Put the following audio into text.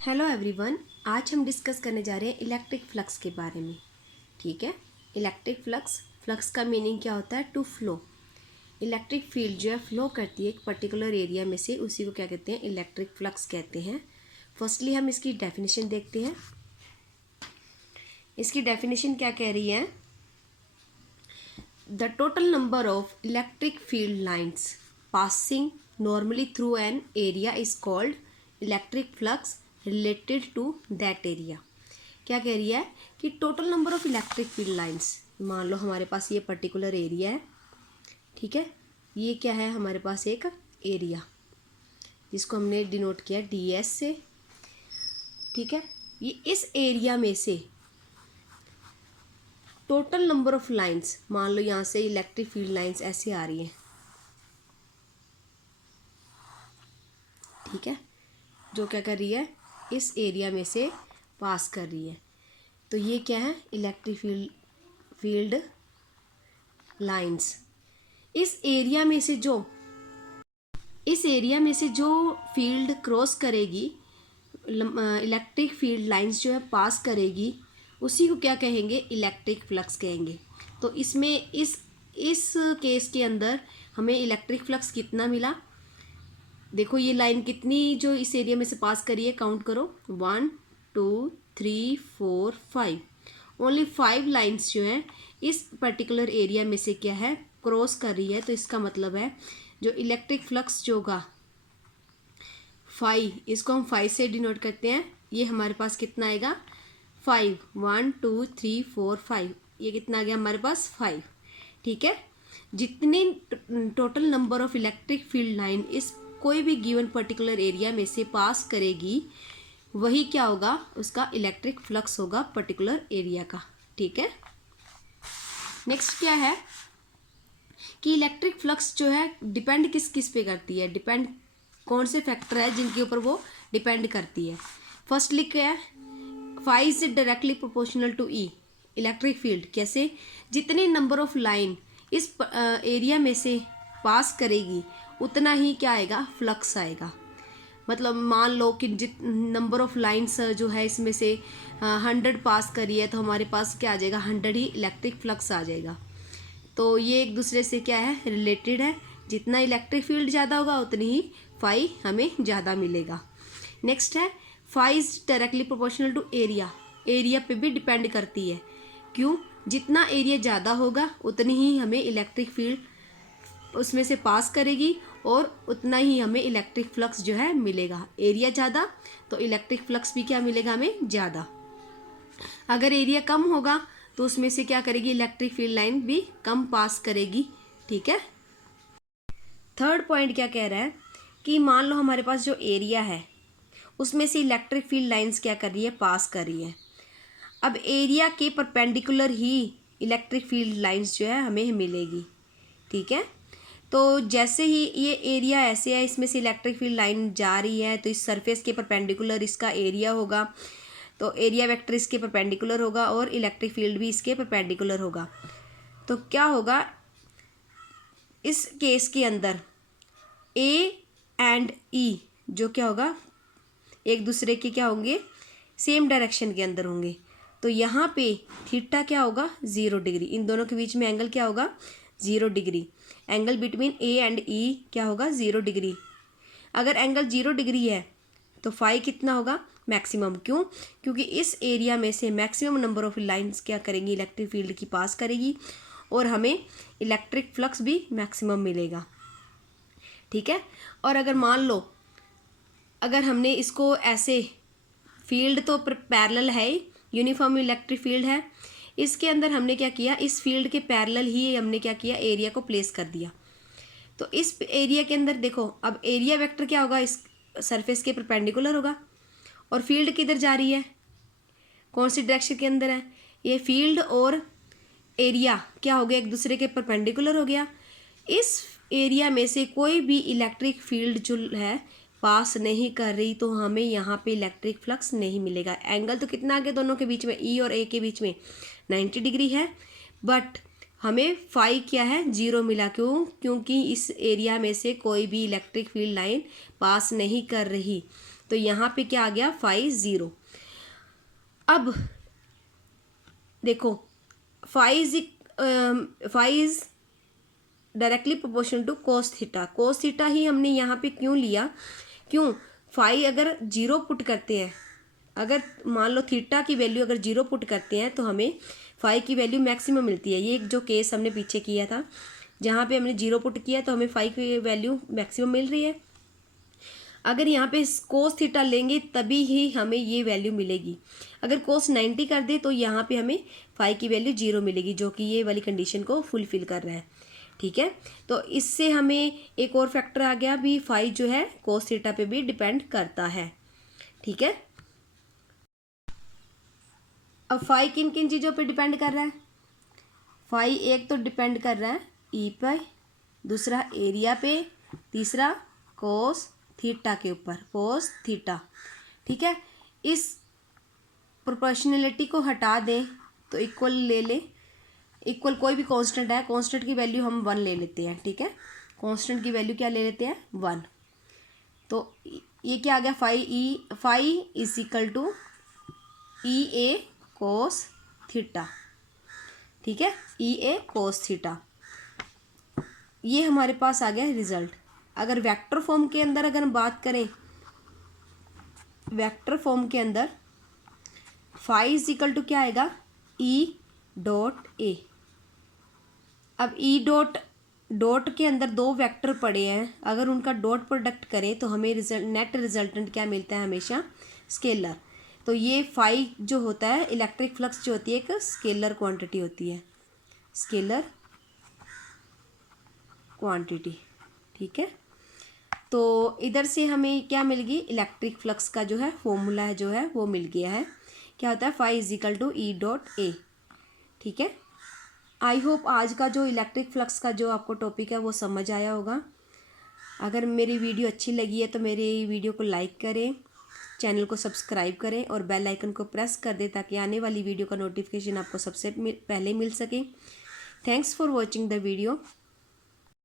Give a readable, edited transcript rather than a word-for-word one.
Hello everyone, आज हम discuss करने जा रहे हैं इलेक्ट्रिक फ्लक्स के बारे में। ठीक है। इलेक्ट्रिक फ्लक्स का मीनिंग क्या होता है? To flow. इलेक्ट्रिक फील्ड जो है फ्लो करती है एक पर्टिकुलर एरिया में से, उसी को क्या कहते हैं? इलेक्ट्रिक फ्लक्स कहते हैं। फर्स्टली हम इसकी डेफिनेशन देखते हैं। इसकी डेफिनेशन क्या कह रही है? The total number of electric field lines passing normally through an area is called electric flux related to that area. क्या कह रही है कि total number of electric field lines, मान लो हमारे पास ये पर्टिकुलर एरिया है। ठीक है, ये क्या है? हमारे पास एक एरिया जिसको हमने डिनोट किया ds से। ठीक है, ये इस एरिया में से टोटल नंबर ऑफ लाइंस, मान लो यहाँ से इलेक्ट्रिक फील्ड लाइंस ऐसे आ रही हैं। ठीक है, जो क्या कर रही है? इस एरिया में से पास कर रही है। तो ये क्या है? Electric field lines. इस एरिया में से जो फील्ड क्रॉस करेगी, इलेक्ट्रिक फील्ड लाइंस जो है पास करेगी, उसी को क्या कहेंगे? इलेक्ट्रिक फ्लक्स कहेंगे। तो इसमें इस केस के अंदर हमें इलेक्ट्रिक फ्लक्स कितना मिला? देखो ये लाइन कितनी जो इस एरिया में से पास करी है, काउंट करो। 1 2 3 4 5। ओनली 5 लाइन्स जो हैं इस पर्टिकुलर एरिया में से क्या है? क्रॉस कर रही है। तो इसका मतलब है जो इलेक्ट्रिक फ्लक्स जो होगा 5, इसको हम 5 से डिनोट करते हैं। ये हमारे पास कितना आएगा? 5। 1 2 3 4 5। ये कितना आ गया हमारे पास? 5। ठीक है, जितनी total number of electric field line इस कोई भी गिवन पर्टिकुलर एरिया में से पास करेगी, वही क्या होगा? उसका इलेक्ट्रिक फ्लक्स होगा पर्टिकुलर एरिया का। ठीक है, नेक्स्ट क्या है कि इलेक्ट्रिक फ्लक्स जो है डिपेंड किस किस पे करती है? डिपेंड कौन से फैक्टर है जिनके ऊपर वो डिपेंड करती है? फर्स्टली क्या है? Phi is directly proportional to E. Electric field कैसे? जितने नंबर ऑफ लाइन इस एरिया में से पास करेगी, उतना ही क्या आएगा? फ्लक्स आएगा। मतलब मान लो कि जित नंबर ऑफ लाइंस जो है इसमें से 100 पास करी है, तो हमारे पास क्या आ जाएगा? 100 ही इलेक्ट्रिक फ्लक्स आ जाएगा। तो ये एक दूसरे से क्या है? रिलेटेड है। जितना इलेक्ट्रिक फील्ड ज़्यादा होगा उतनी ही फाई हमें ज़्यादा मिलेगा। नेक्स्ट है phi is directly proportional to area. Area पे भी डिपेंड करती है। क्यों? जितना एरिया ज़्यादा होगा उतनी ही हमें इलेक्ट्रिक फील्ड उसमें से पास करेगी और उतना ही हमें इलेक्ट्रिक फ्लक्स जो है मिलेगा। एरिया ज़्यादा तो इलेक्ट्रिक फ्लक्स भी क्या मिलेगा हमें? ज़्यादा। अगर एरिया कम होगा तो उसमें से क्या करेगी? इलेक्ट्रिक फील्ड लाइन भी कम पास करेगी। ठीक है, थर्ड पॉइंट क्या कह रहा है कि मान लो हमारे पास जो एरिया है उसमें से इलेक्ट्रिक फील्ड लाइंस क्या कर रही है? पास कर रही है। अब एरिया के परपेंडिकुलर ही इलेक्ट्रिक फील्ड लाइंस जो है हमें मिलेगी। ठीक है, तो जैसे ही ये एरिया ऐसे है, इसमें से इलेक्ट्रिक फील्ड लाइन जा रही है, तो इस सरफेस के परपेंडिकुलर इसका एरिया होगा, तो एरिया वेक्टर इसके परपेंडिकुलर होगा और इलेक्ट्रिक फील्ड भी इसके परपेंडिकुलर होगा। तो क्या होगा इस केस के अंदर? ए एंड ई जो क्या होगा? एक दूसरे के क्या होंगे? सेम डायरेक्शन के अंदर होंगे। तो यहाँ पे थीटा क्या होगा? 0 डिग्री। इन दोनों के बीच में एंगल क्या होगा? 0 degree. Angle between A and E क्या होगा? 0 डिग्री। अगर एंगल 0 डिग्री है तो फाई कितना होगा? मैक्सिमम। क्यों? क्योंकि इस एरिया में से मैक्सिमम नंबर ऑफ लाइंस क्या करेंगी? इलेक्ट्रिक फील्ड की पास करेगी और हमें इलेक्ट्रिक फ्लक्स भी मैक्सिमम मिलेगा। ठीक है, और अगर मान लो अगर हमने इसको ऐसे, फील्ड तो पैरेलल है, यूनिफॉर्म इलेक्ट्रिक फील्ड है, इसके अंदर हमने क्या किया? इस फील्ड के पैरेलल ही हमने क्या किया? एरिया को प्लेस कर दिया। तो इस एरिया के अंदर देखो, अब एरिया वेक्टर क्या होगा? इस सरफेस के परपेंडिकुलर होगा। और फील्ड किधर जा रही है? कौन सी डायरेक्शन के अंदर है? ये फील्ड और एरिया क्या हो गया? एक दूसरे के परपेंडिकुलर हो गया। इस एरिया में से कोई भी इलेक्ट्रिक फील्ड जो है पास नहीं कर रही, तो हमें यहाँ पे इलेक्ट्रिक फ्लक्स नहीं मिलेगा। एंगल तो कितना आ गया दोनों के बीच में? ई और ए के बीच में 90 डिग्री है, बट हमें फाई क्या है? 0 मिला। क्यों? क्योंकि इस एरिया में से कोई भी इलेक्ट्रिक फील्ड लाइन पास नहीं कर रही। तो यहाँ पे क्या आ गया फाई 0। अब देखो phi is directly proportional to cos theta. Cos theta ही हमने यहाँ पे क्यों लिया, क्यों, फाई अगर 0 पुट करते हैं, अगर मान लो थीटा की वैल्यू अगर 0 पुट करते हैं तो हमें फाई की वैल्यू मैक्सिमम मिलती है। ये जो केस हमने पीछे किया था जहाँ पे हमने 0 पुट किया तो हमें फाई की वैल्यू मैक्सिमम मिल रही है। अगर यहाँ पे कोस थीटा लेंगे तभी ही हमें ये वैल्यू मिलेगी। अगर कोस 90 कर दे तो यहाँ पे हमें फाई की वैल्यू 0 मिलेगी, जो कि ये वाली कंडीशन को फुलफिल कर रहा है। ठीक है, तो इससे हमें एक और फैक्टर आ गया भी, फाई जो है कोस थीटा पे भी डिपेंड करता है। ठीक है, अब फाई किन किन चीज़ों पे डिपेंड कर रहा है? फाई एक तो डिपेंड कर रहा है ई पे, दूसरा एरिया पे, तीसरा कोस थीटा के ऊपर, कोस थीटा। ठीक है, इस प्रोपोर्शनलिटी को हटा दें तो इक्वल ले लें, इक्वल कोई भी कांस्टेंट है, कांस्टेंट की वैल्यू हम 1 ले लेते हैं। ठीक है, कांस्टेंट की वैल्यू क्या ले लेते हैं 1। तो ये क्या आ गया phi is equal to E A cos theta. ठीक है, ई ए कोस थीटा, ये हमारे पास आ गया रिजल्ट। अगर वेक्टर फॉर्म के अंदर अगर हम बात करें, वेक्टर फॉर्म के अंदर फाई इज इक्वल टू क्या आएगा ई डॉट ए। अब ई डॉट के अंदर 2 वेक्टर पड़े हैं, अगर उनका डॉट प्रोडक्ट करें तो हमें नेट रिजल्टेंट क्या मिलता है, हमेशा स्केलर। तो ये फाई जो होता है, इलेक्ट्रिक फ्लक्स जो होती है एक स्केलर क्वांटिटी होती है, स्केलर क्वांटिटी। ठीक है, तो इधर से हमें क्या मिल गई, इलेक्ट्रिक फ्लक्स का जो है फॉर्मूला है जो है वो मिल गया है। क्या होता है phi is equal to E dot A. ठीक है, आई होप आज का जो इलेक्ट्रिक फ्लक्स का जो आपको टॉपिक है वो समझ आया होगा। अगर मेरी वीडियो अच्छी लगी है तो मेरी वीडियो को लाइक करें, चैनल को सब्सक्राइब करें और बेल आइकन को प्रेस कर दें ताकि आने वाली वीडियो का नोटिफिकेशन आपको सबसे पहले मिल सके। Thanks for watching the video.